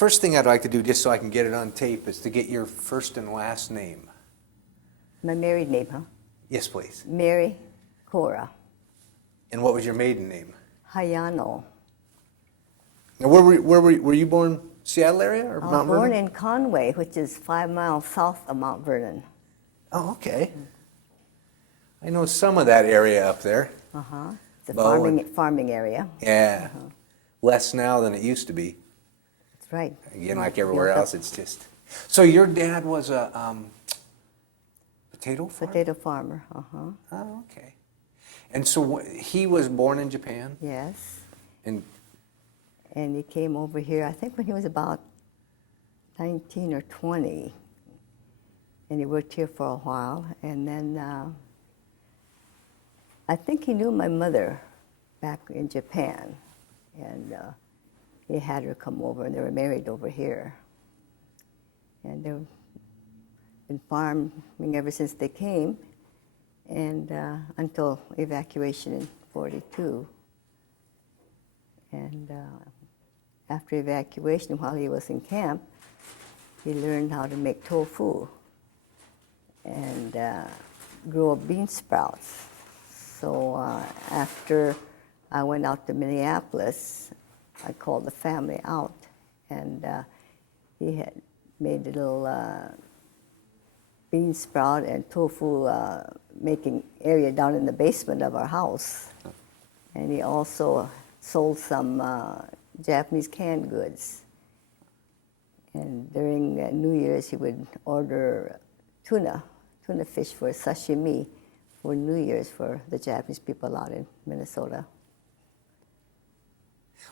First thing I'd like to do, just so I can get it on tape, is to get your first and last name. My married name, huh? Yes, please. Mary Koura. And what was your maiden name? Hayano. Now, were you born? Seattle area or Mount Vernon? Born in Conway, which is 5 miles south of Mount Vernon. Oh, okay. I know some of that area up there. Uh-huh. It's a farming area. Yeah. Less now than it used to be. That's right. Again, like everywhere else, it's just... So your dad was a potato farmer? Potato farmer, uh-huh. Oh, okay. And so he was born in Japan? Yes. And he came over here, I think when he was about 19 or 20. And he worked here for a while. And then I think he knew my mother back in Japan. And he had her come over, and they were married over here. And they've been farming ever since they came, and until evacuation in '42. And after evacuation, while he was in camp, he learned how to make tofu and grow bean sprouts. So after I went out to Minneapolis, I called the family out, and he had made a little bean sprout and tofu making area down in the basement of our house. And he also sold some Japanese canned goods. And during New Year's, he would order tuna fish for sashimi for New Year's for the Japanese people out in Minnesota.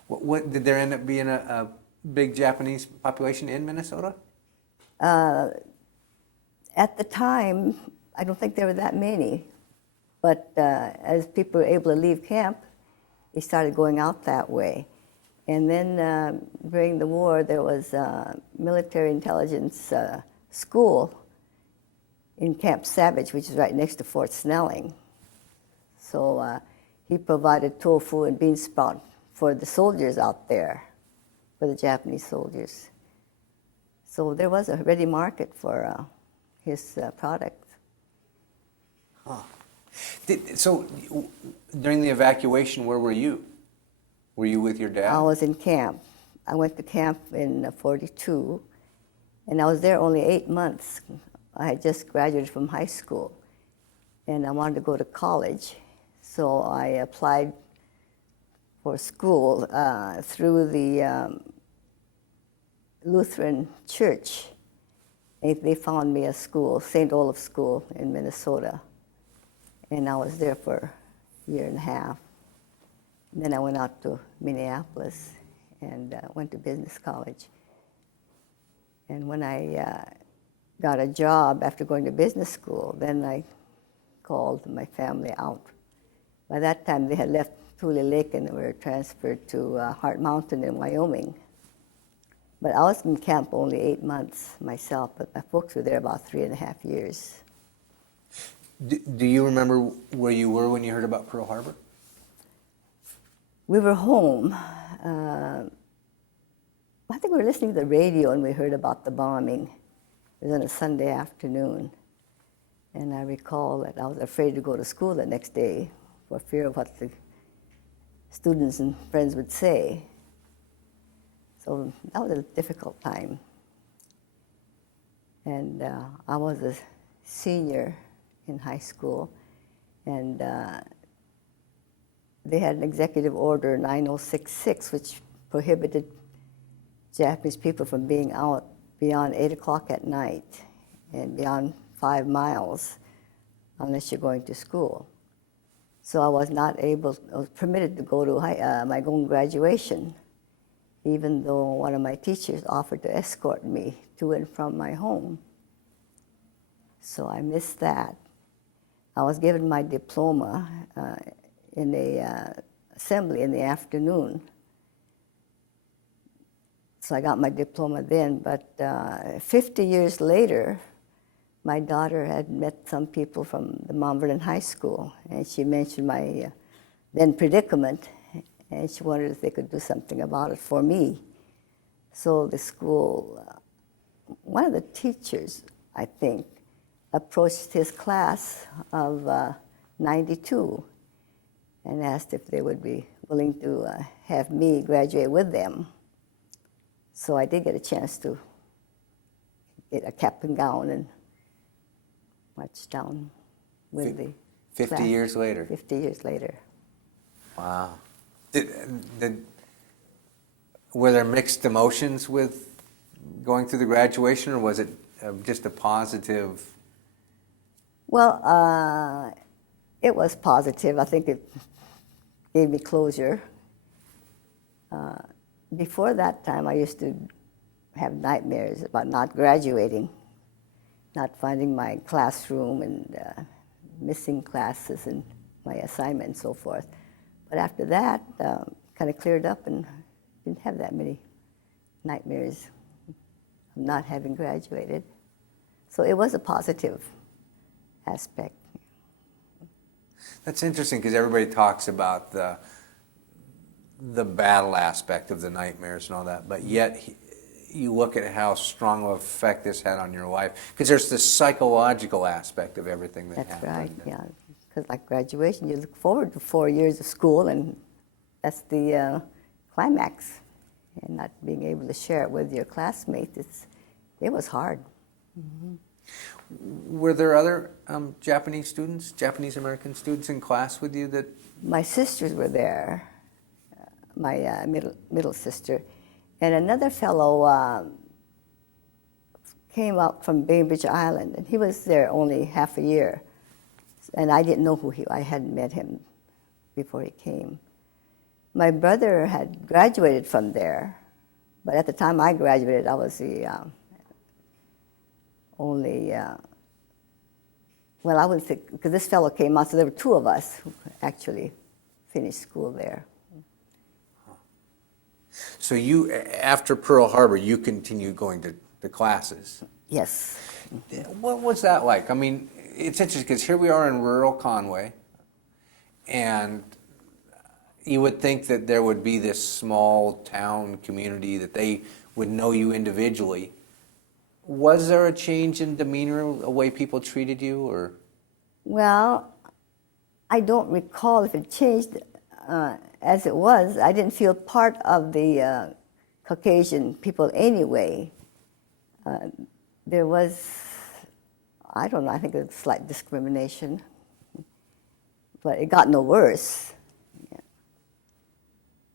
What did there end up being a big Japanese population in Minnesota? At the time, I don't think there were that many. But as people were able to leave camp, they started going out that way. And then during the war, there was a military intelligence school in Camp Savage, which is right next to Fort Snelling. So he provided tofu and bean sprout for the soldiers out there, for the Japanese soldiers. So there was a ready market for his product. Huh. So during the evacuation, where were you? Were you with your dad? I was in camp. I went to camp in '42, and I was there only 8 months. I had just graduated from high school, and I wanted to go to college. So I applied for school through the Lutheran Church. They found me a school, St. Olaf School in Minnesota. And I was there for a year and a half. And then I went out to Minneapolis and went to business college. And when I got a job after going to business school, then I called my family out. By that time, they had left Tule Lake and were transferred to Hart Mountain in Wyoming. But I was in camp only 8 months myself, but my folks were there about 3.5 years. Do you remember where you were when you heard about Pearl Harbor? We were home. I think we were listening to the radio and we heard about the bombing. It was on a Sunday afternoon. And I recall that I was afraid to go to school the next day for fear of what the students and friends would say. So that was a difficult time. And I was a senior in high school, and they had an executive order 9066, which prohibited Japanese people from being out beyond 8 o'clock at night and beyond 5 miles unless you're going to school. So I was I was permitted to go to my own graduation, even though one of my teachers offered to escort me to and from my home. So I missed that. I was given my diploma in the assembly in the afternoon. So I got my diploma then, but 50 years later, my daughter had met some people from the Mount Vernon High School, and she mentioned my then predicament, and she wondered if they could do something about it for me. So the school, one of the teachers, I think, approached his class of 92 and asked if they would be willing to have me graduate with them. So I did get a chance to get a cap and gown and march down with the 50 class. years later. 50 years later. Wow. Were there mixed emotions with going through the graduation, or was it just a positive? Well, it was positive. I think it gave me closure. Before that time, I used to have nightmares about not graduating, not finding my classroom and missing classes and my assignment and so forth. But after that, kind of cleared up and didn't have that many nightmares of not having graduated. So it was a positive aspect. That's interesting because everybody talks about the battle aspect of the nightmares and all that, but yet you look at how strong of an effect this had on your life, because there's the psychological aspect of everything that That's happened. right, yeah. Because like graduation, you look forward to 4 years of school, and that's the climax. And not being able to share it with your classmates, it was hard. Mm-hmm. Were there other Japanese students, Japanese American students in class with you that? My sisters were there, my middle sister, and another fellow came up from Bainbridge Island, and he was there only half a year, and I didn't know I hadn't met him before he came. My brother had graduated from there, but at the time I graduated, I was the only, well, I wouldn't say, because this fellow came out, so there were two of us who actually finished school there. So you, after Pearl Harbor, you continued going to classes. Yes. What was that like? I mean, it's interesting because here we are in rural Conway, and you would think that there would be this small town community that they would know you individually. Was there a change in demeanor, the way people treated you, or? Well, I don't recall if it changed. As it was, I didn't feel part of the Caucasian people anyway. There was, I don't know, I think it was slight discrimination, but it got no worse. Yeah.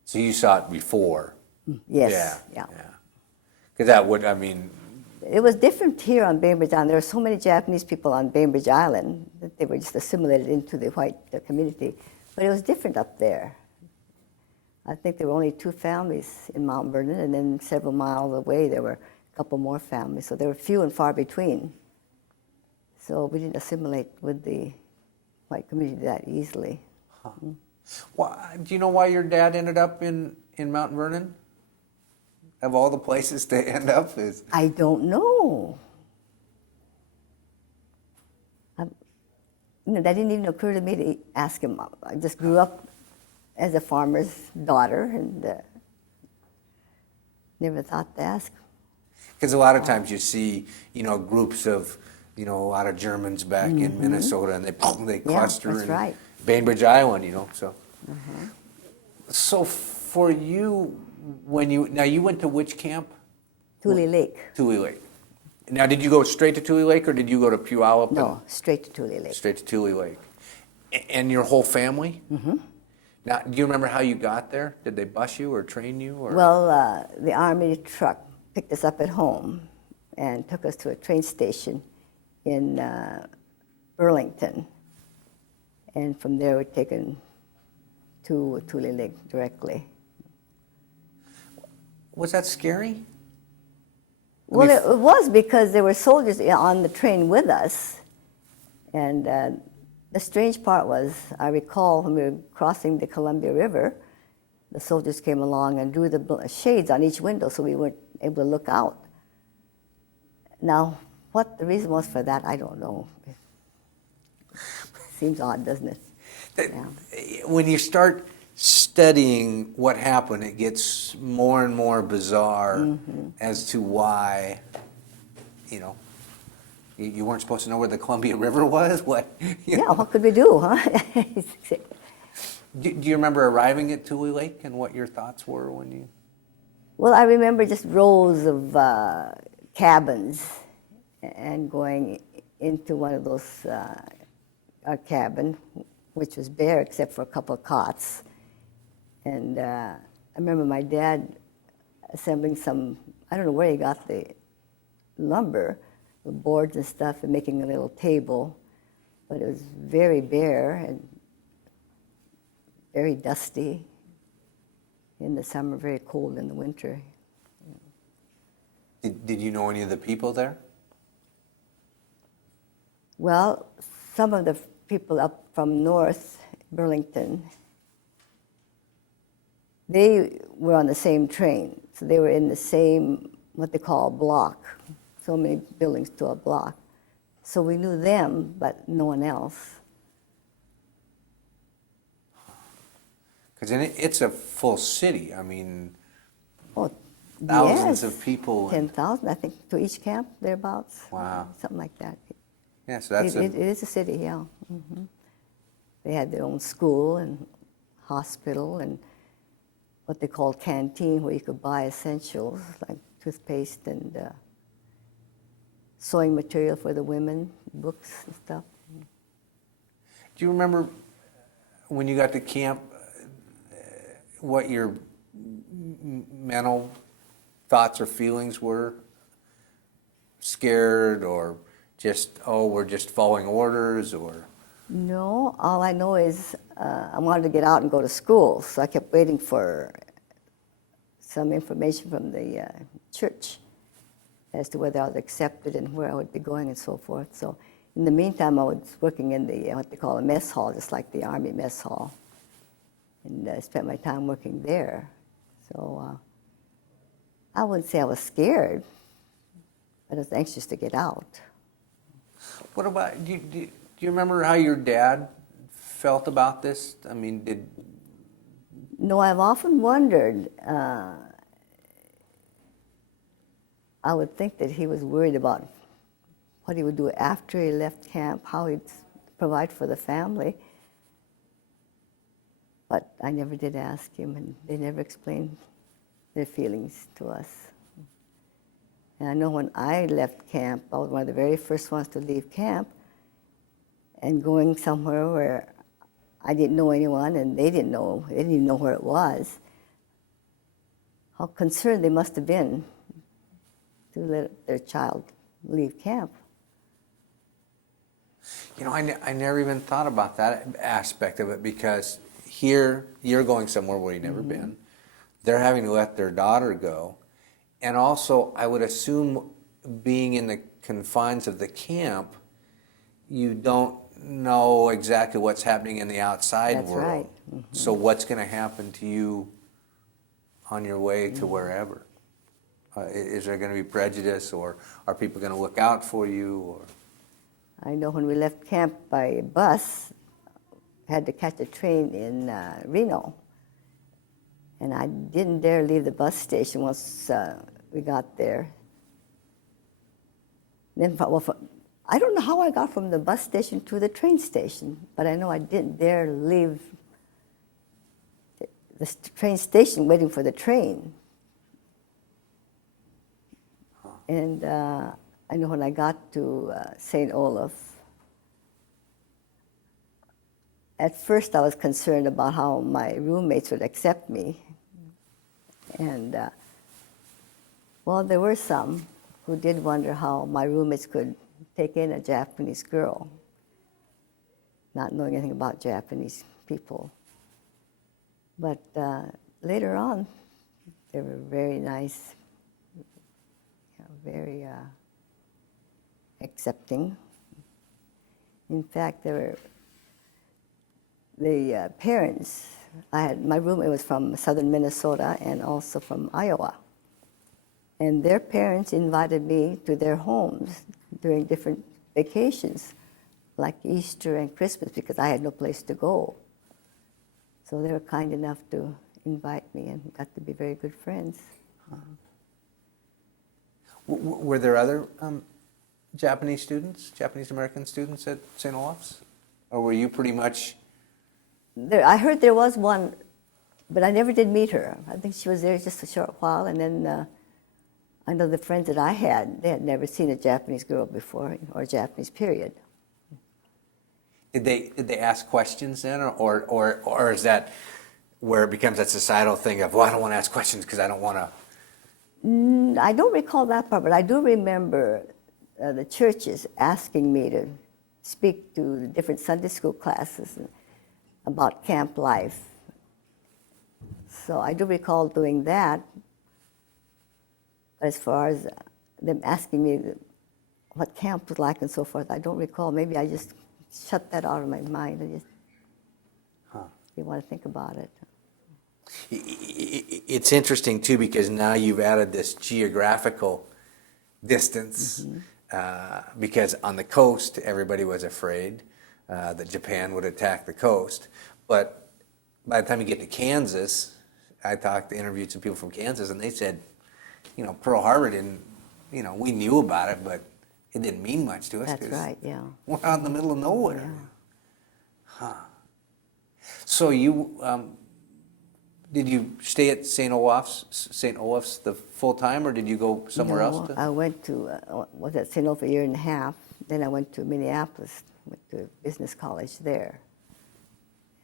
So you saw it before? Yes, yeah. Because that would, I mean. It was different here on Bainbridge Island. There were so many Japanese people on Bainbridge Island that they were just assimilated into the white community. But it was different up there. I think there were only 2 families in Mount Vernon, and then several miles away there were a couple more families. So they were few and far between. So we didn't assimilate with the white community that easily. Huh. Well, do you know why your dad ended up in Mount Vernon? Of all the places to end up is? I don't know. That didn't even occur to me to ask him. I just grew up as a farmer's daughter and never thought to ask. Because a lot of times you see, groups of, a lot of Germans back in Minnesota, and they cluster that's in right. Bainbridge Island, so. So for you, now you went to which camp? Tule Lake. Tule Lake. Now, did you go straight to Tule Lake, or did you go to Puyallup? No, straight to Tule Lake. Straight to Tule Lake. And your whole family? Mm-hmm. Now, do you remember how you got there? Did they bus you or train you? Or? Well, the Army truck picked us up at home and took us to a train station in Burlington. And from there, we're taken to Tule Lake directly. Was that scary? Well, it was because there were soldiers on the train with us. And the strange part was, I recall when we were crossing the Columbia River, the soldiers came along and drew the shades on each window so we weren't able to look out. Now, what the reason was for that, I don't know. Seems odd, doesn't it? When you start studying what happened, it gets more and more bizarre as to why, you know, you weren't supposed to know where the Columbia River was? What? You know? What could we do, huh? Do you remember arriving at Tule Lake and what your thoughts were when you? Well, I remember just rows of cabins and going into one of those, our cabin, which was bare except for a couple of cots. And I remember my dad assembling some, I don't know where he got the lumber, the boards and stuff, and making a little table. But it was very bare and very dusty in the summer, very cold in the winter. Did you know any of the people there? Well, some of the people up from North Burlington, they were on the same train. So they were in the same, what they call a block, so many buildings to a block. So we knew them, but no one else. Because it's a full city. I mean, Oh, thousands yes, of people. 10,000, I think, to each camp, thereabouts. Wow. Something like that. Yeah, so that's It is a city, yeah. They had their own school and hospital and what they called canteen, where you could buy essentials like toothpaste and sewing material for the women, books and stuff. Do you remember when you got to camp, what your mental thoughts or feelings were? Scared or just, oh, we're just following orders, or? No, all I know is I wanted to get out and go to school, so I kept waiting for some information from the church as to whether I was accepted and where I would be going and so forth. So in the meantime, I was working in the, what they call a mess hall, just like the Army mess hall, and I spent my time working there. So I wouldn't say I was scared, but I was anxious to get out. What about, do you remember how your dad felt about this? I mean, No, I've often wondered. I would think that he was worried about what he would do after he left camp, how he'd provide for the family. But I never did ask him, and they never explained their feelings to us. And I know when I left camp, I was one of the very first ones to leave camp and going somewhere where I didn't know anyone and they didn't even know where it was. How concerned they must have been to let their child leave camp. You know, I never even thought about that aspect of it, because here you're going somewhere where you've never been. They're having to let their daughter go. And also, I would assume, being in the confines of the camp, you don't know exactly what's happening in the outside That's world. right. So what's going to happen to you on your way to wherever? Is there going to be prejudice, or are people going to look out for you? Or? I know when we left camp by bus, had to catch a train in Reno. And I didn't dare leave the bus station once we got there. Then, I don't know how I got from the bus station to the train station, but I know I didn't dare leave the train station waiting for the train. And I know when I got to St. Olaf, at first I was concerned about how my roommates would accept me. And, well, there were some who did wonder how my roommates could take in a Japanese girl, not knowing anything about Japanese people. But later on, they were very nice, very accepting. In fact, the parents, my roommate was from southern Minnesota and also from Iowa. And their parents invited me to their homes during different vacations, like Easter and Christmas, because I had no place to go. So they were kind enough to invite me and got to be very good friends. Were there other Japanese students, Japanese American students at St. Olaf's? Or were you pretty much... I heard there was one, but I never did meet her. I think she was there just a short while, and then I know the friends that I had, they had never seen a Japanese girl before, or a Japanese period. Did they ask questions then, or is that where it becomes that societal thing of, well, I don't want to ask questions because I don't want to... I don't recall that part, but I do remember the churches asking me to speak to the different Sunday school classes about camp life. So I do recall doing that. As far as them asking me what camp was like and so forth, I don't recall. Maybe I just shut that out of my mind. I just didn't want to think about it. It's interesting, too, because now you've added this geographical distance, because on the coast, everybody was afraid that Japan would attack the coast. But by the time you get to Kansas, I interviewed some people from Kansas, and they said, Pearl Harbor didn't, we knew about it, but it didn't mean much to us. That's right, yeah. We're out in the middle of nowhere. Yeah. So you... did you stay at St. Olaf's the full time, or did you go somewhere else? I went to, was at St. Olaf a year and a half. Then I went to Minneapolis, went to business college there.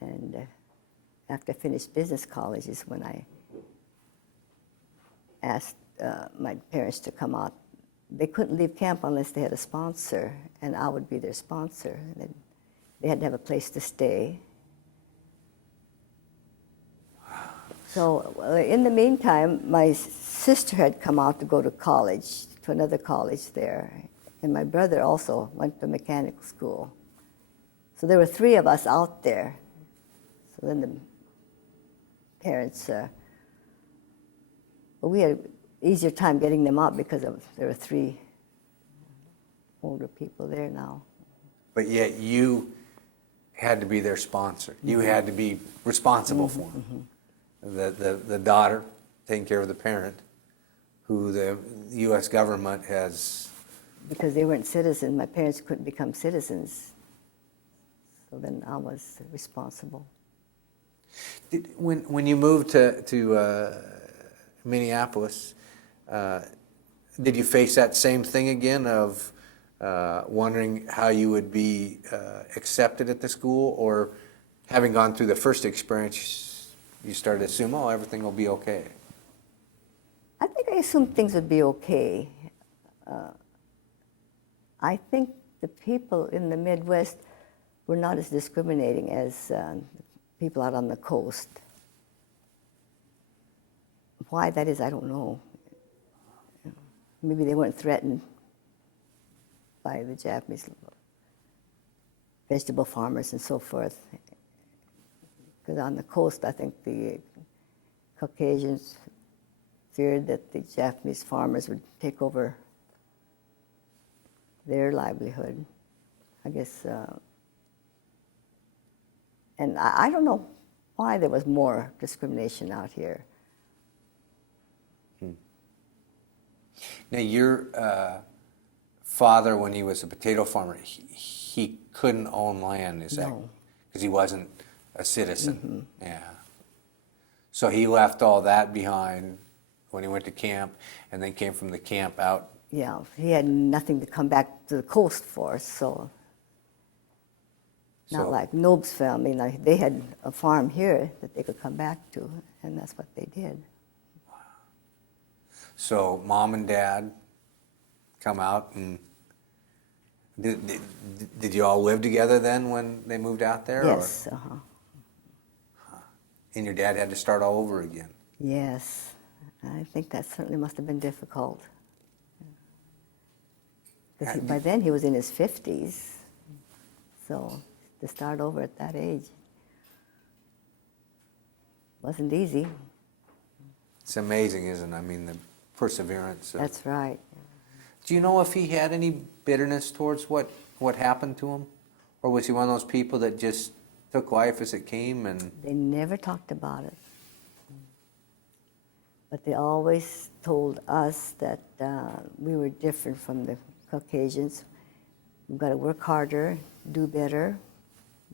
And after I finished business college is when I asked my parents to come out. They couldn't leave camp unless they had a sponsor, and I would be their sponsor. And they had to have a place to stay. So in the meantime, my sister had come out to go to college, to another college there, and my brother also went to mechanical school. So there were three of us out there. So then the parents, we had an easier time getting them out because there were three older people there now. But yet you had to be their sponsor. You had to be responsible for them. The daughter taking care of the parent, who the U.S. government has... Because they weren't citizens, my parents couldn't become citizens. So then I was responsible. When you moved to Minneapolis, did you face that same thing again of wondering how you would be accepted at the school, or having gone through the first experience, you started to assume, everything will be okay? I think I assumed things would be okay. I think the people in the Midwest were not as discriminating as people out on the coast. Why that is, I don't know. Maybe they weren't threatened by the Japanese vegetable farmers and so forth. Because on the coast, I think the Caucasians feared that the Japanese farmers would take over their livelihood. I guess, and I don't know why there was more discrimination out here. Now, your father, when he was a potato farmer, he couldn't own land, is that? Because he wasn't a citizen. Yeah. So he left all that behind when he went to camp, and then came from the camp out. Yeah, he had nothing to come back to the coast for, so not like Nobe's family. Like they had a farm here that they could come back to, and that's what they did. Wow. So mom and dad come out, and did you all live together then when they moved out there? Yes. And your dad had to start all over again? Yes. I think that certainly must have been difficult. By then he was in his 50s, so to start over at that age wasn't easy. It's amazing, isn't it? I mean, the perseverance. That's right. Do you know if he had any bitterness towards what happened to him? Or was he one of those people that just took life as it came, and They never talked about it. But they always told us that we were different from the Caucasians. We've got to work harder, do better,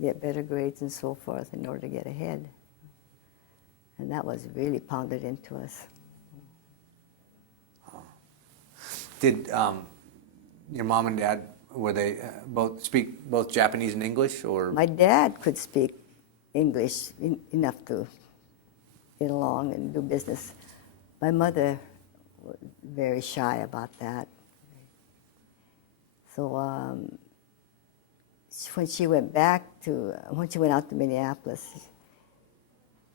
get better grades and so forth in order to get ahead. And that was really pounded into us. did your mom and dad, were they both speak both Japanese and English, or? My dad could speak English enough to get along and do business. My mother was very shy about that. So when she went out to Minneapolis,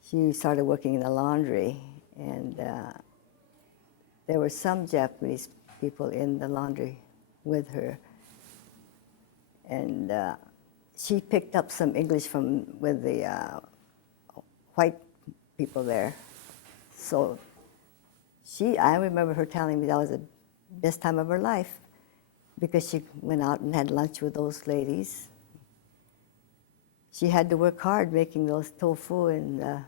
she started working in the laundry, and there were some Japanese people in the laundry with her, and she picked up some English with the white people there. So I remember her telling me that was the best time of her life, because she went out and had lunch with those ladies. She had to work hard making those tofu and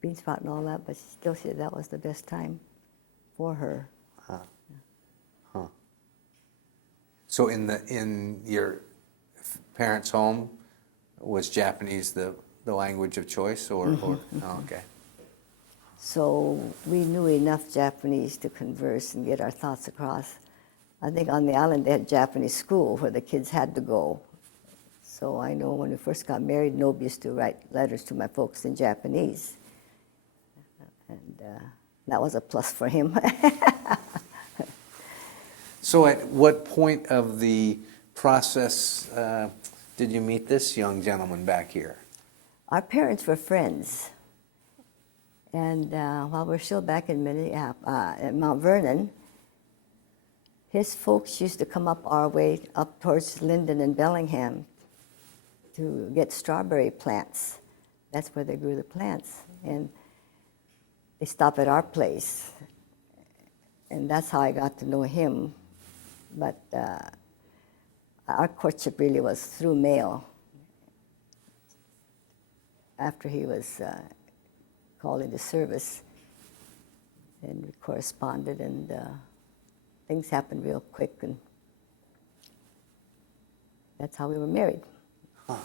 bean sprout and all that, but she still said that was the best time for her. Huh. So in your parents' home, was Japanese the language of choice, or oh, okay. So we knew enough Japanese to converse and get our thoughts across. I think on the island they had Japanese school where the kids had to go. So I know when we first got married, Nob used to write letters to my folks in Japanese. And that was a plus for him. So at what point of the process did you meet this young gentleman back here? Our parents were friends. And while we're still back in at Mount Vernon, his folks used to come up our way, up towards Linden and Bellingham, to get strawberry plants. That's where they grew the plants. And they stopped at our place. And that's how I got to know him. But our courtship really was through mail. After he was called into service, and we corresponded, and things happened real quick, and that's how we were married. Huh.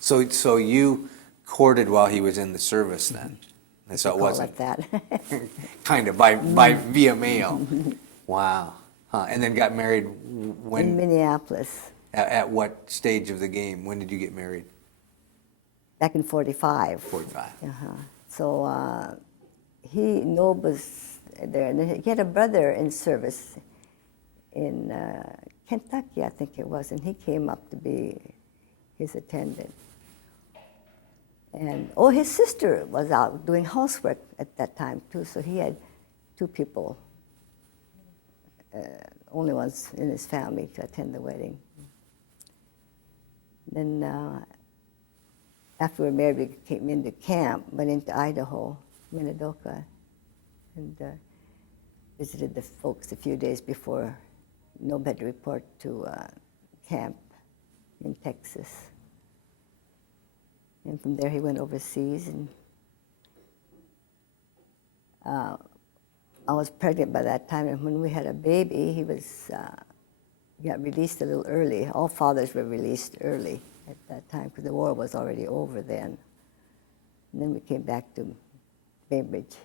So you courted while he was in the service then? And so it wasn't that. kind of by via mail. Wow. Huh. And then got married when? In Minneapolis. At what stage of the game? When did you get married? Back in 45. 45. Uh-huh. So Nob was there, and he had a brother in service in Kentucky, I think it was, and he came up to be his attendant. And his sister was out doing housework at that time too, so he had two people, only ones in his family to attend the wedding. Then after we were married, we came into camp, went into Idaho, Minidoka, and visited the folks a few days before Nob had to report to camp in Texas. And from there he went overseas, and I was pregnant by that time, and when we had a baby, he got released a little early. All fathers were released early at that time, because the war was already over then. And then we came back to Bainbridge.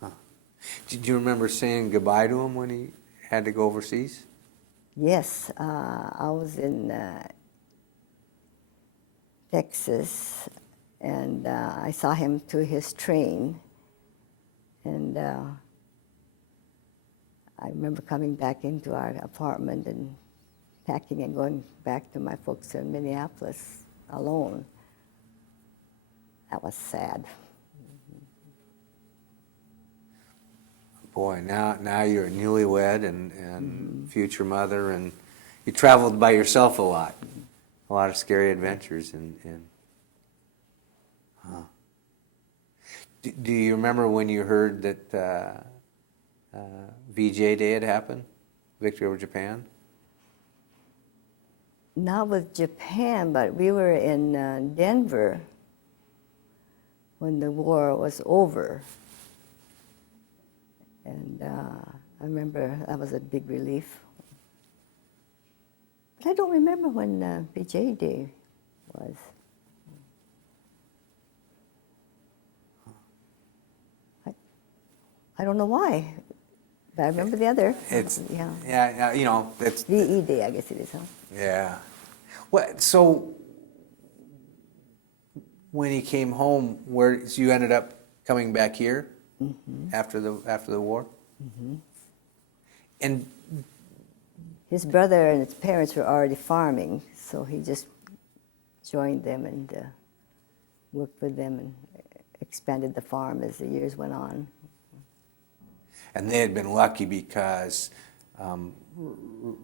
Huh. Did you remember saying goodbye to him when he had to go overseas? Yes, I was in Texas, and I saw him to his train, and I remember coming back into our apartment and packing and going back to my folks in Minneapolis alone. That was sad. Boy, now you're a newlywed and future mother, and you traveled by yourself a lot of scary adventures. Do you remember when you heard that VJ Day had happened, Victory over Japan? not with Japan, but we were in Denver when the war was over. And I remember that was a big relief. But I don't remember when PJ Day was. I don't know why, but I remember the other. It's yeah. yeah, you know, it's VE Day, I guess it is, huh? yeah. What so when he came home, so you ended up coming back here after the war? Mm-hmm. And his brother and his parents were already farming, so he just joined them and worked with them and expanded the farm as the years went on. And they had been lucky because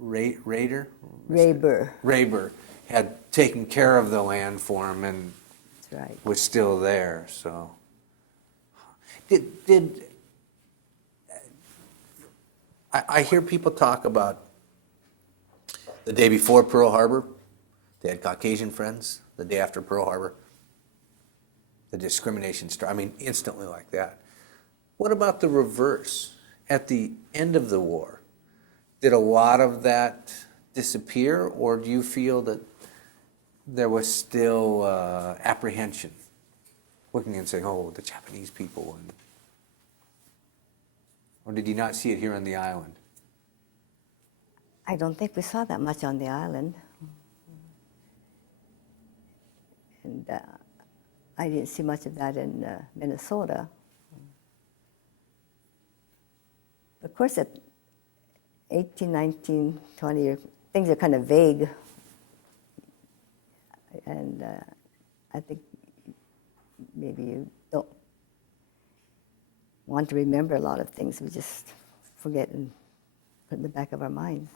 Rayber had taken care of the land for him and That's right. was still there. So, I hear people talk about the day before Pearl Harbor, they had Caucasian friends. The day after Pearl Harbor, the discrimination started. I mean, instantly like that. What about the reverse? At the end of the war, did a lot of that disappear, or do you feel that there was still apprehension, looking and saying, "Oh, the Japanese people," or did you not see it here on the island? I don't think we saw that much on the island. And I didn't see much of that in Minnesota. Of course, at 18, 19, 20, things are kind of vague. And I think maybe you don't want to remember a lot of things. We just forget and put in the back of our minds.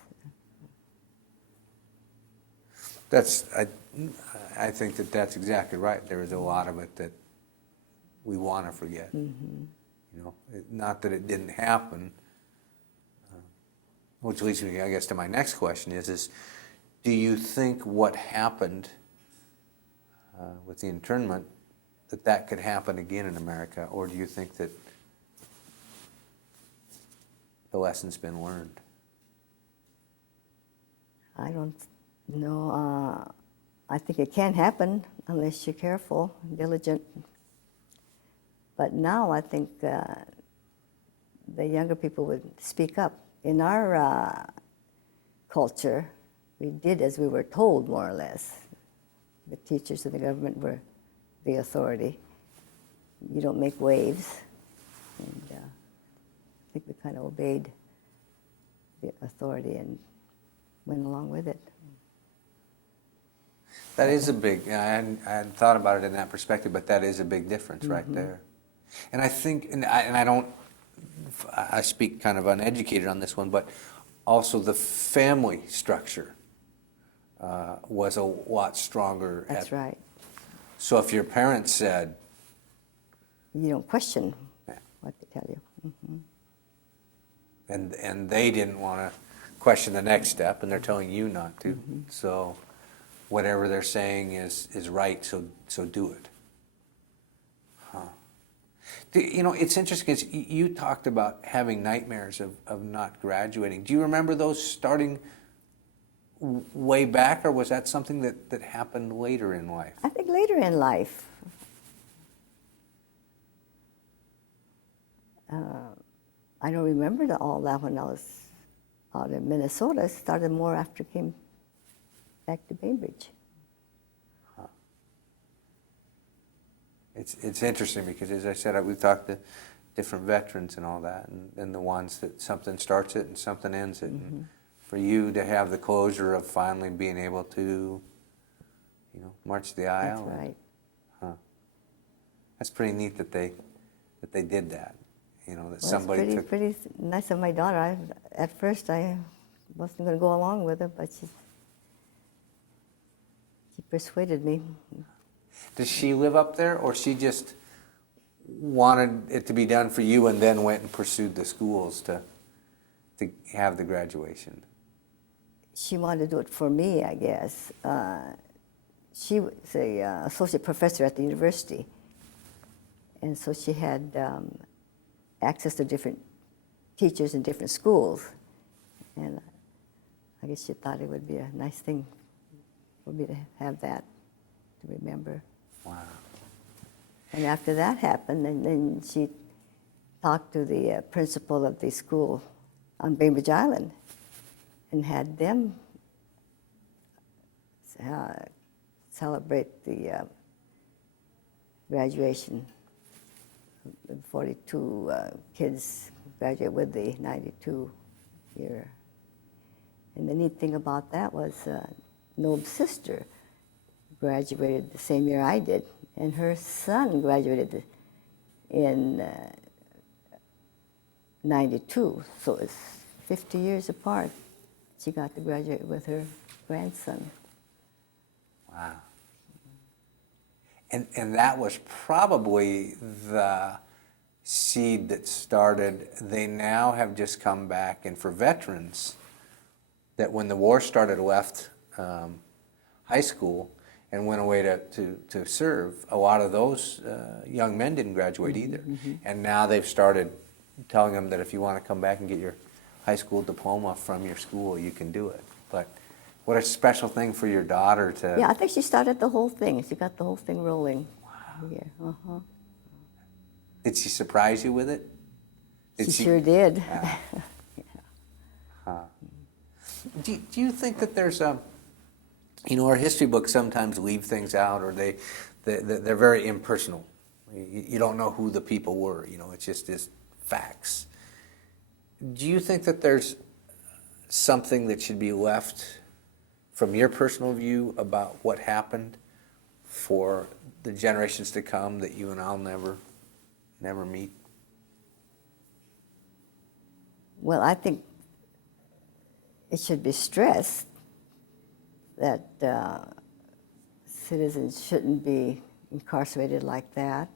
I think that's exactly right. There is a lot of it that we want to forget. Mm-hmm. You know, not that it didn't happen. Which leads me, I guess, to my next question is do you think what happened with the internment, that could happen again in America, or do you think that the lesson's been learned? I don't know. I think it can happen unless you're careful, diligent. But now I think the younger people would speak up. In our culture, we did as we were told, more or less. The teachers and the government were the authority. You don't make waves. And I think we kind of obeyed the authority and went along with it. That is a big, I hadn't thought about it in that perspective, but that is a big difference right there. And I think, I speak kind of uneducated on this one, but also the family structure was a lot stronger. That's right. So if your parents said... You don't question what they tell you. Mm-hmm. And they didn't want to question the next step, and they're telling you not to. Mm-hmm. So whatever they're saying is right, so do it. You know, it's interesting because you talked about having nightmares of not graduating. Do you remember those starting way back, or was that something that happened later in life? I think later in life. I don't remember all that when I was out in Minnesota. It started more after I came back to Bainbridge. It's interesting because, as I said, we've talked to different veterans and all that, and the ones that something starts it and something ends it. Mm-hmm. And for you to have the closure of finally being able to, march the aisle. That's right. That's pretty neat that they did that. That Well, somebody it's took. pretty nice of my daughter. At first, I wasn't going to go along with her, but she persuaded me. Does she live up there, or she just wanted it to be done for you and then went and pursued the schools to have the graduation? she wanted to do it for me, I guess. She was a associate professor at the university, and so she had access to different teachers in different schools, and I guess she thought it would be a nice thing for me to have that to remember. Wow. And after that happened, and then she talked to the principal of the school on Bainbridge Island and had them celebrate the graduation. 42 kids graduated with the 92 year. And the neat thing about that was Nobe's sister graduated the same year I did, and her son graduated in 92, so it's 50 years apart. She got to graduate with her grandson. Wow. And that was probably the seed that started. They now have just come back, and for veterans, that when the war started, left high school and went away to serve, a lot of those young men didn't graduate either. Mm-hmm. And now they've started telling them that if you want to come back and get your high school diploma from your school, you can do it. But what a special thing for your daughter to... Yeah, I think she started the whole thing. She got the whole thing rolling. Wow. Yeah, uh-huh. Did she surprise you with it? She sure did. Yeah. Huh. Do you think that there's our history books sometimes leave things out, or they're very impersonal. You don't know who the people were. It's just facts. Do you think that there's something that should be left from your personal view about what happened for the generations to come that you and I'll never meet? Well, I think it should be stressed that citizens shouldn't be incarcerated like that.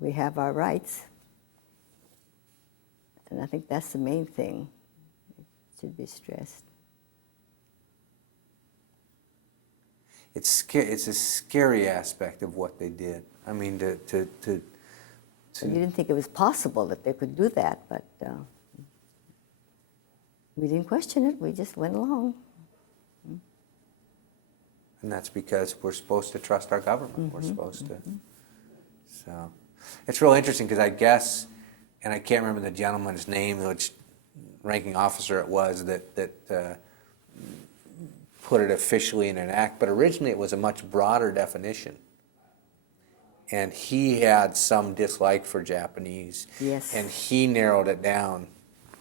We have our rights. And I think that's the main thing. It should be stressed. It's a scary aspect of what they did. I mean, to You didn't think it was possible that they could do that, but we didn't question it. We just went along. And that's because we're supposed to trust our government. We're supposed to. So it's real interesting because I guess, and I can't remember the gentleman's name, which ranking officer it was that put it officially in an act, but originally it was a much broader definition. And he had some dislike for Japanese. Yes. And he narrowed it down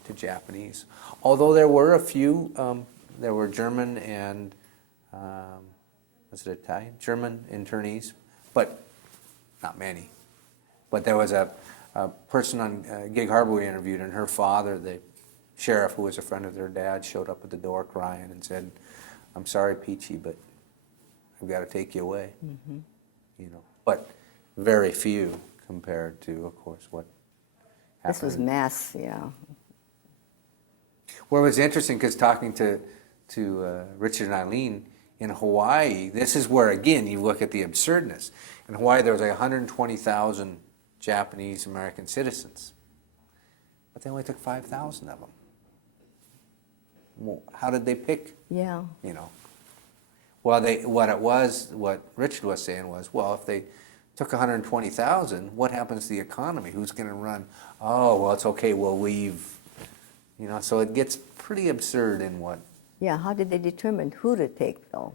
to Japanese. Although there were a few, there were German and, was it Italian? German internees, but not many. But there was a person on Gig Harbor we interviewed, and her father, the sheriff who was a friend of their dad, showed up at the door crying and said, "I'm sorry, Peachy, but I've got to take you away." But very few compared to, of course, what happened. This was mass, yeah. Well, it was interesting because talking to Richard and Eileen, in Hawaii, this is where, again, you look at the absurdness. In Hawaii, there was like 120,000 Japanese American citizens, but they only took 5,000 of them. Well, how did they pick? Yeah. Well, what Richard was saying was, well, if they took 120,000, what happens to the economy? Who's going to run? Oh, well, it's okay, we'll leave. So it gets pretty absurd in what. Yeah, how did they determine who to take, though?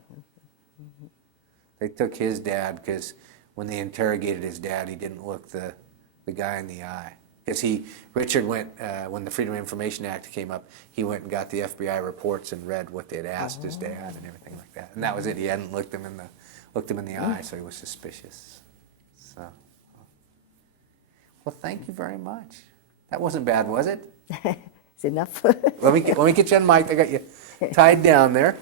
They took his dad because when they interrogated his dad, he didn't look the guy in the eye. Because Richard went, when the Freedom of Information Act came up, he went and got the FBI reports and read what they had asked his dad and everything like that. And that was it. He hadn't looked him in the eye, so he was suspicious. So, well, thank you very much. That wasn't bad, was it? It's enough. Let me get you on mic. I got you tied down there.